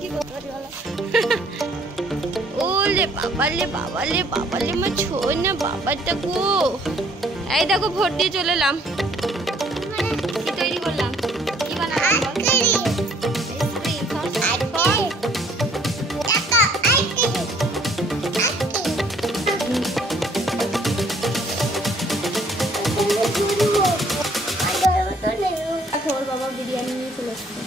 কি করতে পারি বলো? ওলে বাবালে বাবালে বাবালে মা ছোড় না বাবাটা গো। এই দেখো ভোট দিয়ে চলে এলাম। কি তৈরি করলাম? কি বানালাম? ওর বাবা বিরিয়ানি নিয়ে চলে এসছে।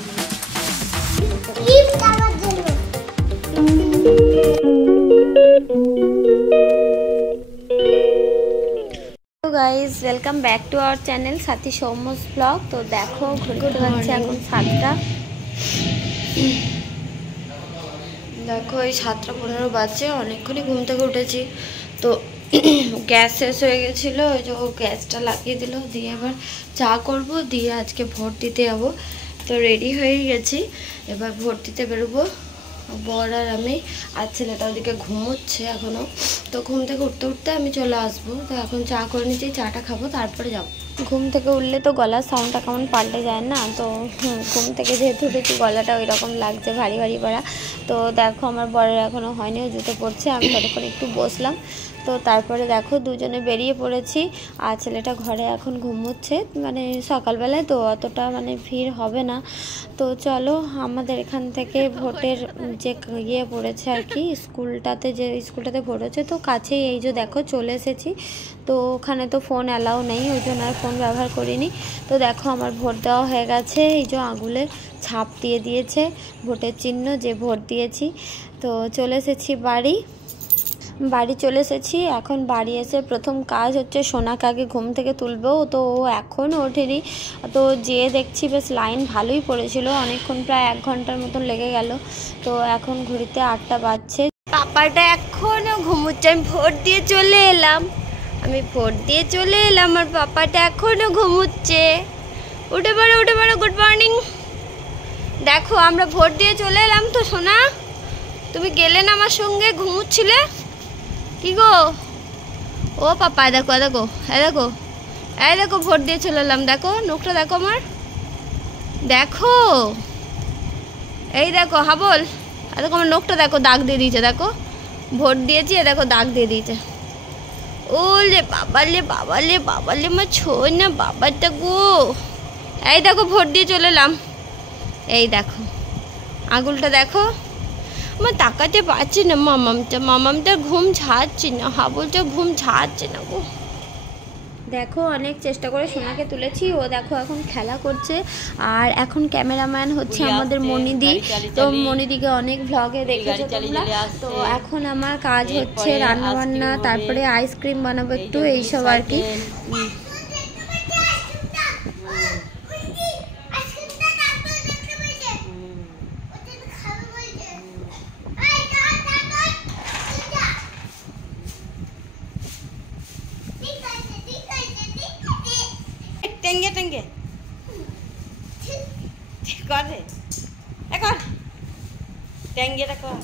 তো guys welcome back to our channel Sathi সৌম্যস blog. তো দেখো ঘুরতে যাচ্ছে এখন 7টা। দেখো এই 7:15 বাজছে, অনেকক্ষণই ঘুম থেকে উঠেছি। তো গ্যাস শেষ হয়ে গেছিলো, ওই যে গ্যাসটা লাগিয়ে দিল, দিয়ে এবার চা করব, দিয়ে আজকে ভোট দিতে যাবো। তো রেডি হয়ে গেছি, এবার ভোট দিতে বেরোবো বর আর আমি। আর ছেলেটা ওদিকে ঘুমোচ্ছে এখনও, তো ঘুম থেকে উঠতে উঠতে আমি চলে আসবো। তো এখন চা করে নিচ্ছি, চাটা খাবো তারপরে যাবো। ঘুম থেকে উঠলে তো গলার সাউন্ডটা কেমন পাল্টে যায় না, তো ঘুম থেকে যেহেতু উঠেছি গলাটা ওই রকম লাগছে, ভারী ভারী পড়া। তো দেখো আমার বরের এখনও হয়নি, ও জুতো পড়ছে, আমি ততক্ষণ একটু বসলাম। তো তারপরে দেখো দুজনে বেরিয়ে পড়েছি, আর ছেলেটা ঘরে এখন ঘুমোচ্ছে, মানে সকালবেলায় তো অতটা মানে ভিড় হবে না। তো চলো, আমাদের এখান থেকে ভোটের যে ইয়ে পড়েছে আর কি, স্কুলটাতে ভোট হচ্ছে, তো কাছেই এই যে দেখো চলে এসেছি। তো ওখানে তো ফোন অ্যালাউ নেই, ওই জন্য আর ফোন ব্যবহার করিনি। তো দেখো আমার ভোট দেওয়া হয়ে গেছে, এই যে আঙুলে ছাপ দিয়ে দিয়েছে ভোটের চিহ্ন যে ভোট দিয়েছি। তো চলে এসেছি বাড়ি চলে এসেছি। এখন বাড়ি এসে প্রথম কাজ হচ্ছে সোনাকে আগে ঘুম থেকে তুলবো, তো ও এখনও ওঠেনি। তো যেয়ে দেখছি বেশ লাইন ভালোই পড়েছিল, অনেকক্ষণ প্রায় 1 ঘন্টার মতন লেগে গেল। তো এখন ঘড়িতে 8টা বাজছে, পাপাটা এখনও ঘুমোচ্ছে। আমি ভোট দিয়ে চলে এলাম আর পাপাটা এখনও ঘুমোচ্ছে। উঠে পড়ো গুড মর্নিং। দেখো আমরা ভোট দিয়ে চলে এলাম। তো সোনা তুমি গেলে না আমার সঙ্গে, ঘুমোচ্ছিলে কি গো? ও পাপা দেখো ভোট দিয়ে চলে এলাম। দেখো নোখটা দেখো আমার, দেখো এই দেখো হাবল, দেখো আমার নোখটা দেখো, দাগ দিয়ে দিয়েছে। দেখো ভোট দিয়েছি, দেখো দাগ দিয়ে দিয়েছে। ওলে বাবালে মা ছোড় না বাবাটা গো। এই দেখো ভোট দিয়ে চলে এলাম, এই দেখো আঙুলটা দেখো। আমার তাকাতে পারছি না, মামামটা ঘুম ঝাড়ছে না, হাবলটা ঘুম ঝাড়ছে না গো। দেখো অনেক চেষ্টা করে সোনাকে তুলেছি, ও দেখো এখন খেলা করছে। আর এখন ক্যামেরাম্যান হচ্ছে আমাদের মনিদি। তো মনিদিকে অনেক ভ্লগে দেখেছো তোমরা। তো এখন আমার কাজ হচ্ছে রান্নাবান্না, তারপরে আইসক্রিম বানাবো একটু, এইসব আর কি। টেঙ্গে করে এখন টেঙ্গেটা কর।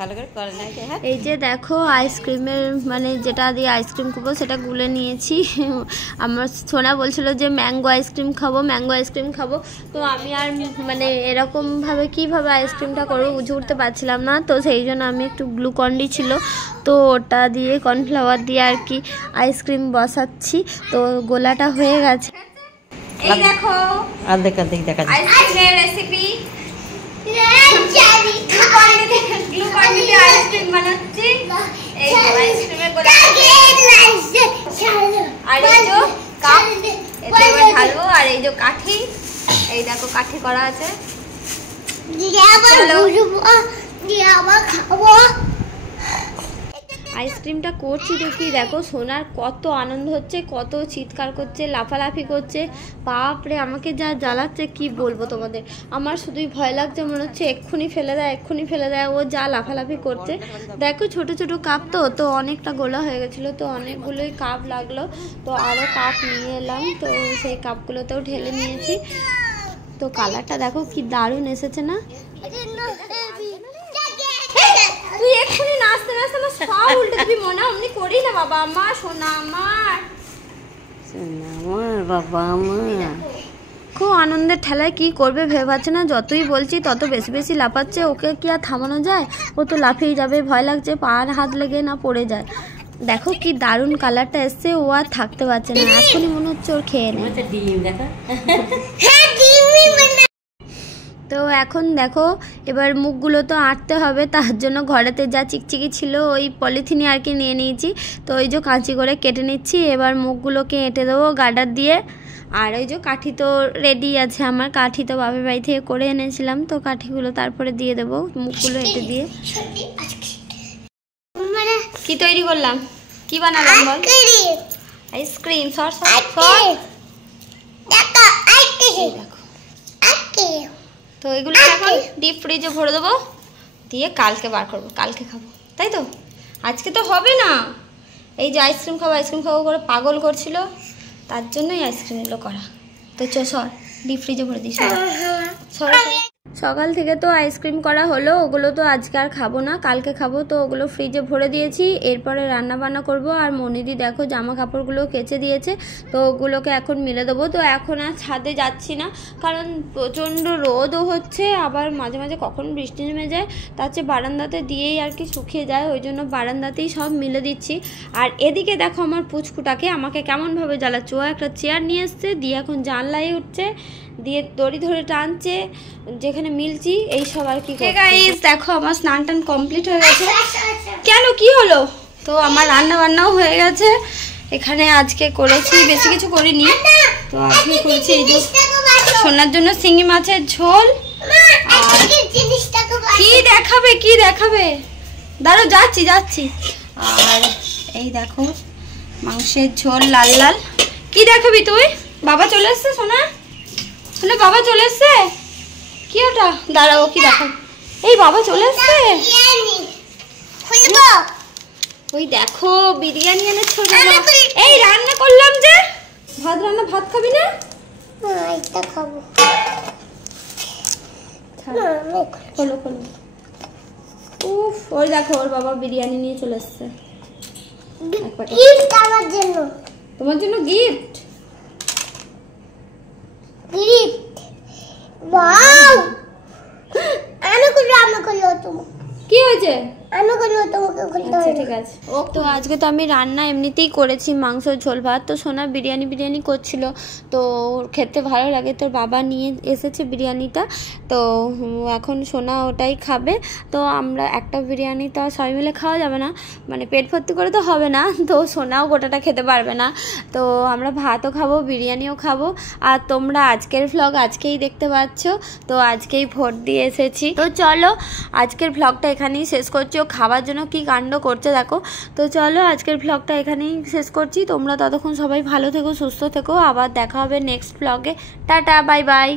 ভালো করে করে না। এই যে দেখো আইসক্রিমের মানে যেটা দিয়ে আইসক্রিম খাবো সেটা গুলে নিয়েছি। আমার সোনা বলছিল যে ম্যাঙ্গো আইসক্রিম খাবো। তো আমি আর মানে এরকমভাবে কীভাবে আইসক্রিমটা করবো বুঝে উঠতে পারছিলাম না। তো সেই জন্য আমি একটু গ্লুকন্ডি ছিল, তো ওটা দিয়ে কর্নফ্লাওয়ার দিয়ে আর কি আইসক্রিম বসাচ্ছি। তো গোলাটা হয়ে গেছে। এই দেখো অর্ধেক দেখা যাচ্ছে আইসক্রিমের রেসিপি। আইসক্রিম বানাচ্ছি, এই আইসক্রিমের গোলা আর এই যে কাপ, এতে এবার ঢালবো। আর এই যে কাঠি, এই দেখো কাঠি করা আছে। আইসক্রিমটা করছি দেখি, দেখো সোনার কত আনন্দ হচ্ছে, কত চিৎকার করছে, লাফালাফি করছে। বাপরে আমাকে যা জ্বালাচ্ছে কি বলবো তোমাদের। আমার শুধুই ভয় লাগছে, মনে হচ্ছে এক্ষুনি ফেলে দেয়। ও যা লাফালাফি করছে। দেখো ছোট ছোট কাপ, তো অনেকটা গোলা হয়ে গেছিলো, তো অনেকগুলোই কাপ লাগলো। তো আরও কাপ নিয়ে এলাম, তো সেই কাপগুলোতেও ঢেলে নিয়েছি। তো কালারটা দেখো কি দারুণ এসেছে না। তুই এক্ষুনি নাচতে নাচতে আমার সব উল্টে দিবি মনে অমনি করি না বাবা আমার সোনা আমার বাবা আমার খুব আনন্দের ঠেলায় কি করবে ভেবে পাচ্ছে না, যতই বলছি তত বেশি বেশি লাফাচ্ছে। ওকে কি আর থামানো যায়? ও তো লাফিয়ে যাবে, ভয় লাগছে পা আর হাত লেগে না পড়ে যায়। দেখো কি দারুণ কালারটা এসছে, ও আর থাকতে পারছে না, এখনই মনে হচ্ছে ওর খেয়ে নেয়। তো এখন দেখো এবার মুখগুলো তো আঁটতে হবে, তার জন্য ঘরেতে যা চিকচিকি ছিল ওই পলিথিনে আর কি নিয়ে নিয়েছি। তো ওই যে কাঁচি করে কেটে নিচ্ছি, এবার মুখগুলোকে এঁটে দেবো গার্ডার দিয়ে। আর ওই যে কাঠি তো রেডি আছে আমার, কাঠি তো বাবার বাড়ি থেকে করে এনেছিলাম, তো কাঠিগুলো তারপরে দিয়ে দেবো মুখগুলো এঁটে দিয়ে। কি তৈরি করলাম, কি বানালাম বল? আইসক্রিম। সর সর সর, দেখো। তো এগুলো এখন ডিপ ফ্রিজে ভরে দেবো, দিয়ে কালকে বার করবো, কালকে খাবো, তাই তো? আজকে তো হবে না। এই যে আইসক্রিম খাবো করে পাগল করছিল, তার জন্যই আইসক্রিমগুলো করা। তো সর ডিপ ফ্রিজে ভরে দিই। সর সকাল থেকে তো আইসক্রিম করা হলো, ওগুলো তো আজকে আর খাবো না, কালকে খাবো। তো ওগুলো ফ্রিজে ভরে দিয়েছি, এরপরে রান্না বান্না করবো। আর মনিদি দেখো জামা কাপড়গুলো কেচে দিয়েছে, তো ওগুলোকে এখন মিলে দেবো। তো এখন আর ছাদে যাচ্ছি না, কারণ প্রচণ্ড রোদও হচ্ছে, আবার মাঝে মাঝে কখন বৃষ্টি নেমে যায়, তার চেয়ে বারান্দাতে দিয়েই আর কি শুকিয়ে যায়, ওই জন্য বারান্দাতেই সব মিলে দিচ্ছি। আর এদিকে দেখো আমার পুচকুটাকে আমাকে কেমনভাবে জ্বালাচ্ছে। ও একটা চেয়ার নিয়ে এসছে, দিয়ে এখন জানলায় উঠছে, দিয়ে দড়ি ধরে টানছে, যেখানে মিলছি এইসব আর কি। গাইস দেখো আমার স্নান টান কমপ্লিট হয়ে গেছে। কেন কি হলো? তো আমার রান্না বান্নাও হয়ে গেছে। এখানে আজকে করেছি, বেশি কিছু করিনি, তো আজকে করেছি এই যে সোনার জন্য শিঙি মাছের ঝোল। আর কি দেখাবে দাঁড়ো, যাচ্ছি। আর এই দেখো মাংসের ঝোল লাল লাল। কি দেখাবি তুই? বাবা চলে এসছে সোনা, বাবা চলে এসছে। কি ওটা? দাঁড়াও, কি দেখো, এই বাবা চলে এসছে। ওই দেখো বিরিয়ানি এনেছো। এই রান্না করলাম যে ভাত খাবি না? খাবো। খোলো। উফ, ওই দেখো ওর বাবা বিরিয়ানি নিয়ে চলে এসছে। তোমার জন্য গিফট। কি হয়েছে? ঠিক আছে। তো আজকে তো আমি রান্না এমনিতেই করেছি, মাংসের ঝোল ভাত। তো সোনা বিরিয়ানি করছিল, তো খেতে ভালো লাগে, তোর বাবা নিয়ে এসেছে বিরিয়ানিটা। তো এখন সোনা ওটাই খাবে। তো আমরা একটা বিরিয়ানি তো সবাই মিলে খাওয়া যাবে না, মানে পেট ভর্তি করে তো হবে না, তো সোনাও গোটাটা খেতে পারবে না। তো আমরা ভাতও খাবো, বিরিয়ানিও খাবো। আর তোমরা আজকের ভ্লগ আজকেই দেখতে পাচ্ছ, তো আজকেই ভোট দিয়ে এসেছি। তো চলো আজকের ভ্লগটা এখানেই শেষ করছি। ও খাবার জন্য কি কাণ্ড করছে দেখো। তো চলো আজকের ভ্লগটা এখানেই শেষ করছি। তোমরা ততক্ষণ সবাই ভালো থেকো, সুস্থ থেকো, আবার দেখা হবে নেক্সট ভ্লগে। Tata, bye by.